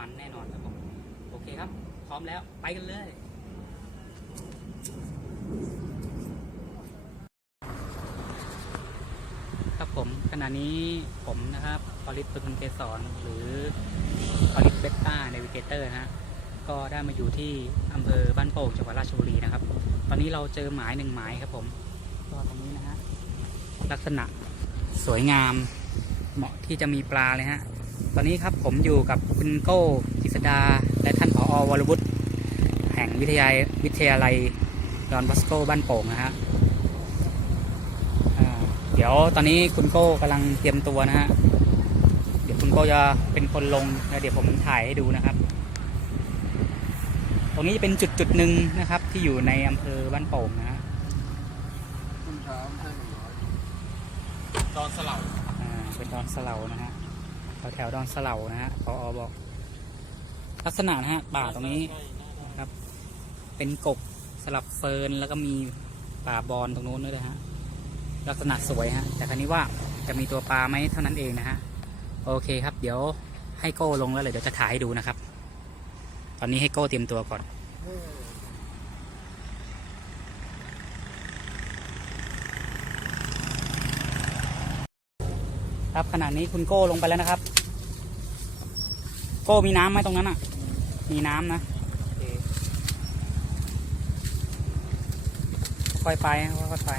มันแน่นอนครับผม โอเคครับ พร้อมแล้วไปกันเลย ครับผมขณะนี้ผมนะครับปริศตุลเกสรหรือปริศเบต้าเนวิเกเตอร์นะฮะก็ได้มาอยู่ที่อำเภอบ้านโป่งจังหวัดราชบุรีนะครับ ตอนนี้เราเจอหมายหนึ่งหมายครับผมก็ตรงนี้นะฮะลักษณะสวยงามเหมาะที่จะมีปลาเลยฮะ ตอนนี้ครับผมอยู่กับคุณโก้กิษดา และท่านผอวรวุฒิแห่งวิทยาวิทยาลัยดอนบอสโกบ้านโป่งนะฮะอ่าเดี๋ยวตอนนี้คุณโก้กำลังเตรียมตัวนะฮะเดี๋ยวคุณโก้จะเป็นคนลงแล้วเดี๋ยวผมถ่ายให้ดูนะครับ ตรงนี้จะเป็นจุดจุดหนึ่งนะครับ ที่อยู่ในอำเภอบ้านโป่งนะฮะคุณเช้าให้หนึ่งร้อยดอนสลับอ่าเป็นดอนสะเหลานะฮะ แถวแถวดอนสเหลานะฮะพออบอก ลักษณะนะฮะป่าตรงนี้ครับ เป็นกบสลับเฟิร์นแล้วก็มีป่าบอนตรงนู้นด้วยนะฮะ ลักษณะสวยฮะ แต่คราวนี้ว่าจะมีตัวปลาไหมเท่านั้นเองนะฮะ โอเคครับ เดี๋ยวให้โก้ลงแล้วเลยเดี๋ยวจะถ่ายให้ดูนะครับ ตอนนี้ให้โก้เตรียมตัวก่อน ครับขณะนี้คุณโก้ลงไปแล้วนะครับ โก้มีน้ำไหมตรงนั้นอะ มีน้ำนะค่อยไปค่อยไป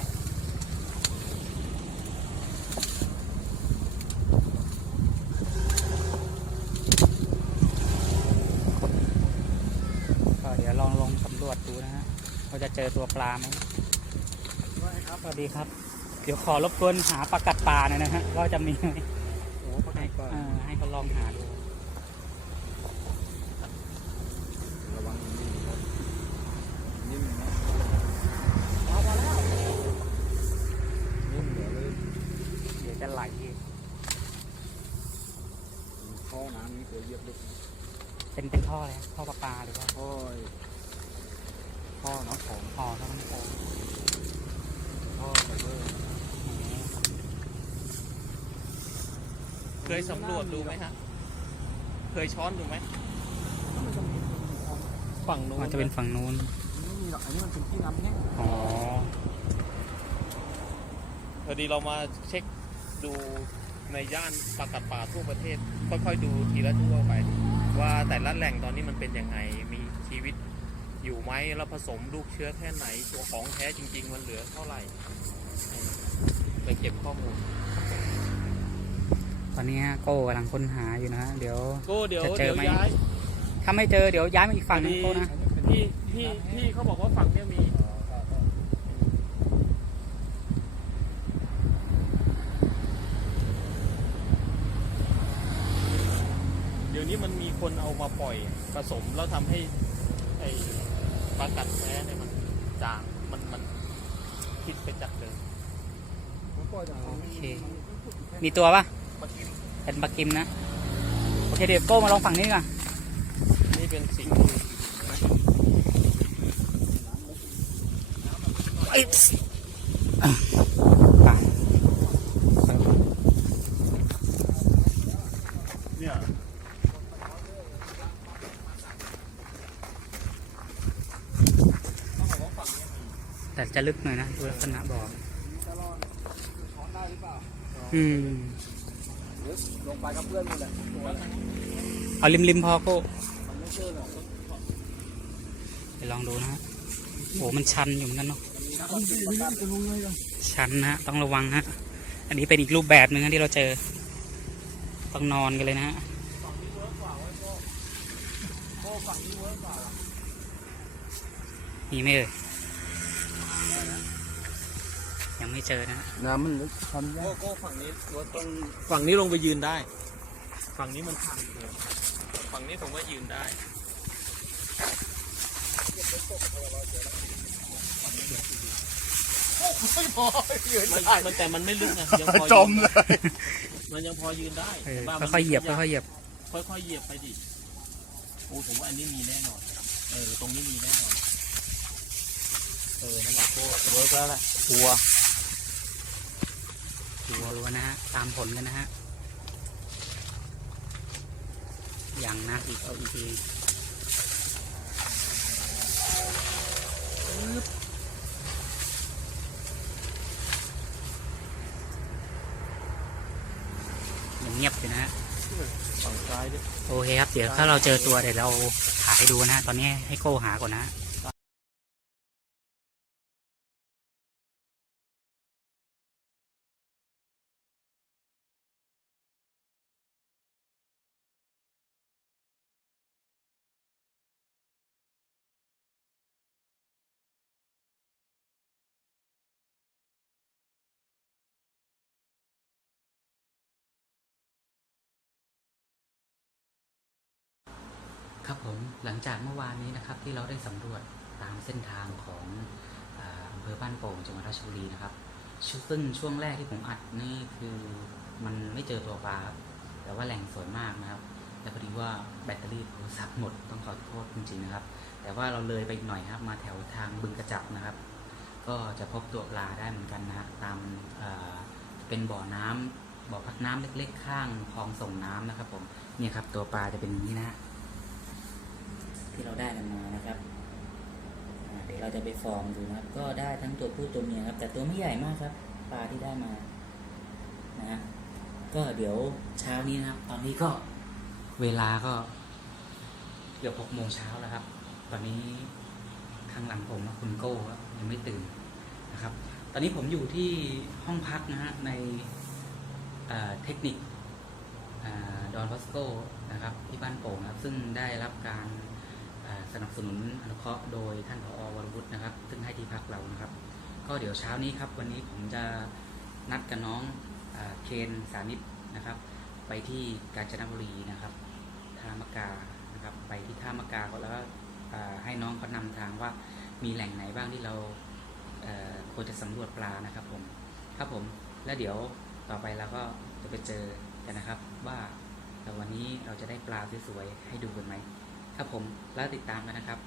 เดี๋ยวลองลงสำรวจดูนะฮะว่าจะเจอตัวปลาไหมครับสวัสดีครับ เดี๋ยวขอรบกวนหาปลากัดปลาหน่อยนะฮะว่าจะมีไหมโอ้ประกันก่อนเออให้เขาลองหาดูระวังนิ่มครับนิ่มนะนิ่มเดี๋ยวเลยเดี๋ยวจะไหลอีกท่อน้ำนี้เคยเหยียบลึกนะเป็นเป็นท่อเลยท่อประปาหรือว่าท่อยท่อน้ำของ ท่อท่อน้ำโขง ท่อไฟเบอร์ เคยสำรวจดูไหมฮะ เคยช้อนดูไหมมันจะมีฝั่งนู้นมันจะเป็นฝั่งนู้นไม่มีหรอกอันนี้มันเป็นที่น้ำแห้งอ๋อพอดีเรามาเช็คดูในย่านปลากัดป่าทั่วประเทศ ค่อยๆดูทีละทั่วไป ว่าแต่ละแหล่งตอนนี้มันเป็นยังไงมีชีวิตอยู่ไหมแล้วผสมลูกเชื้อแค่ไหนตัวของแท้จริง ๆ มันเหลือเท่าไหร่ไปเก็บข้อมูล ตอนนี้ฮะโก้กำลังค้นหาอยู่นะฮะเดี๋ยวก็เดี๋ยวจะเจอเดี๋ยวไหม ย้ายถ้าไม่เจอเดี๋ยวย้ายมาอีกฝั่งนึงโก้นะพี่พี่พี่เขาบอกว่าฝั่งเนี้ยมีเดี๋ยวนี้มันมีคนเอามาปล่อยผสมแล้วทำให้ไอ้ปลากัดแท้เนี่ยมันจางมันมันคิดไปจากเดิมมันก็จะโอเค มีตัวปะ มากินเป็นปลากิมนะ โอเคเดี๋ยวโก้มาลองฝั่งนี้ดีกว่อนนี่เป็นสิ่งเอ้ยอ่เนี่ยแต่จะลึกหน่อยนะดูลักษณะบ่อจะรอด ล่าอืมหรือลงไปกับเพื่อนนี่แหละตัวมันเอาริมริมๆพอโก้ไม่เจอหรอกไปลองดูนะฮะโอ้มันชันอยู่เหมือนกันเนาะ ชันนะฮะต้องระวังฮะ อันนี้เป็นอีกรูปแบบหนึ่งนะที่เราเจอ ต้องนอนกันเลยนะฮะมีไหมเอ่ย ยังไม่เจอนะฮะน้ำมันลึกทำยาโก้กโก้ฝั่งนี้รถต้องฝั่งนี้ลงไปยืนได้ ฝั่งนี้มันชันเลยฝั่งนี้ผมว่ายืนได้ไม่พอยืนมันได้มันแต่มันไม่ลึกไงยังพอจยืมนเลย มันยังพอยืนได้เออแต่ว่ามันค่อยๆเหยียบค่อยๆเหยียบ ค่อยๆเหยียบไปดิโอ้ผมว่าอันนี้มีแน่นอน เออ ตรงนี้มีแน่นอน เออนั่นแหละโก้เวิร์กแล้วแหละชัวร์ ดูนะฮะ ตามผลกันนะฮะมยังนะอีกเอาอีกทีปึ๊บยังเงียบอยู่นะฮะฝั่งซ้ายดิโอเคครับ เดี๋ยวถ้าเราเจอตัวเดี๋ยวเราหาให้ดูนะฮะ ตอนนี้ให้โก้หาก่อนนะฮะ ครับผมหลังจากเมื่อวานนี้นะครับที่เราได้สำรวจตามเส้นทางของอำเภอบ้านโป่งจังหวัดราชบุรีนะครับซึ่งช่วงแรกที่ผมอัดนี่คือมันไม่เจอตัวปลาครับแต่ว่าแหล่งสวยมากนะครับแต่พอดีว่าแบตเตอรี่โทรศัพท์หมดต้องขอโทษจริงๆนะครับ แต่ว่าเราเลยไปหน่อยครับมาแถวทางบึงกระจับนะครับ ก็จะพบตัวปลาได้เหมือนกันนะฮะตามเป็นบ่อน้ำบ่อพักน้ำเล็ก ๆ ข้างคลองส่งน้ำนะครับผมเนี่ยครับตัวปลาจะเป็นอย่างนี้นะฮะ ที่เราได้กันมานะครับเดี๋ยวเราจะไปฟอร์มดูนะครับ ก็ได้ทั้งตัวผู้ตัวเมียครับ แต่ตัวไม่ใหญ่มากครับปลาที่ได้มานะฮะก็เดี๋ยวเช้านี้นะครับ ตอนนี้ก็เวลาก็เกือบหกโมงเช้าแล้วครับ ตอนนี้ข้างหลังผมนะคุณโก้ยังไม่ตื่นนะครับ ตอนนี้ผมอยู่ที่ห้องพักนะฮะในเเทคนิคดอนพอสโกนะครับที่บ้านโป่งครับ ซึ่งได้รับการ สนับสนุนอนุเคราะห์โดยท่านผอวรวุฒินะครับ ซึ่งให้ที่พักเรานะครับ ก็เดี๋ยวเช้านี้ครับ วันนี้ผมจะนัดกับน้องเอเคนสานิตนะครับ ไปที่กาญจนบุรีนะครับท่ามะกานะครับ ไปที่ท่ามะกาแล้วให้น้องเขานำทางว่ามีแหล่งไหนบ้างที่เราควรจะสำรวจปลานะครับผมครับผมแล้วเดี๋ยวต่อไปเราก็จะไปเจอกันนะครับ ว่าแต่วันนี้เราจะได้ปลาสวยๆให้ดูกันไหม ครับผมแล้วติดตามกันนะครับ